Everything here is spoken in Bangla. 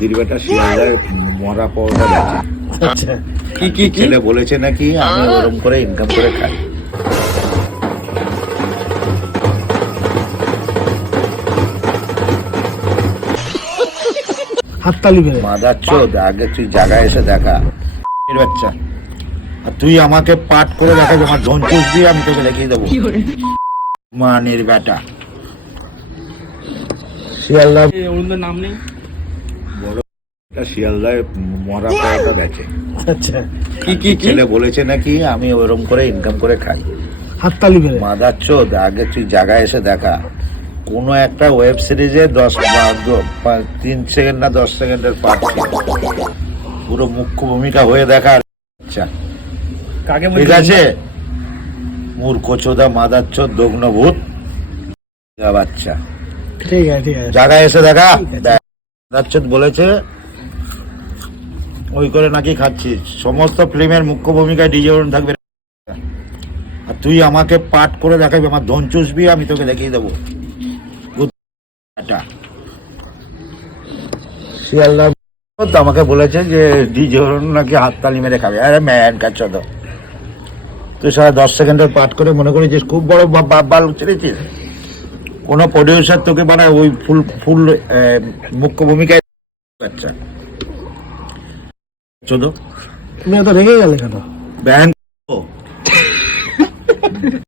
দীর্ঘটা শিয়ালদায় মরা পাওয়াটা গেছে। আচ্ছা, কি ছেলে বলেছে নাকি আমি ওরম করে ইনকাম করে খাই। হাততালি বেড়ে মাদার চোদ, আগে তুই জায়গায় এসে দেখা এর বাচ্চা। আর তুই আমাকে পাঠ করে দেখা, আমার ধন চুষবি, আমি তোকে দেখিয়ে দেবো মানের বেটা। শিয়ালদা ওর নাম নেই। বড় একটা শিয়ালদায় মরা পাওয়াটা গেছে। আচ্ছা, কি ছেলে বলেছে নাকি আমি ওরম করে ইনকাম করে খাই। হাততালি বেড়ে মাদার চোদ, আগে তুই জায়গায় এসে দেখা কোনো একটা ওয়েব সিরিজে 3 সেকেন্ড না 10 সেকেন্ডের পার্ট ছিল, পুরো মুখ্য ভূমিকা হয়ে দেখা। আচ্ছা কাকে ঠিক আছে, মূর্খ চোদা মাদার চোদ দগ্ন ভূত বাচ্চা, ঠিক আছে ঠিক আছে। জায়গায় এসে দেখা। মাদার চোদ বলেছে ওই করে নাকি খাচ্ছিস, সমস্ত ফিল্মের মুখ্য ভূমিকায় ডিজে অরুণ থাকবে। আর তুই আমাকে পাঠ করে দেখাবি, আমার ধন চুষবি, আমি তোকে দেখিয়ে দেবো। শিয়ালদা আমাকে বলেছে যে ডিজে অরুণ নাকি হাততালি মেরে খাবে। আরে ম্যান কাচ্ছ তো, তুই সারা 10 সেকেন্ডের পাঠ করে মনে করেছিস খুব বড় বাল ছেড়েছিস। কোনো প্রডিউসার তোকে বানায় ওই ফুল মুখ্য ভূমিকায়। আচ্ছা চোদো তুমি এত রেগে গেলে কেন? ব্যাংক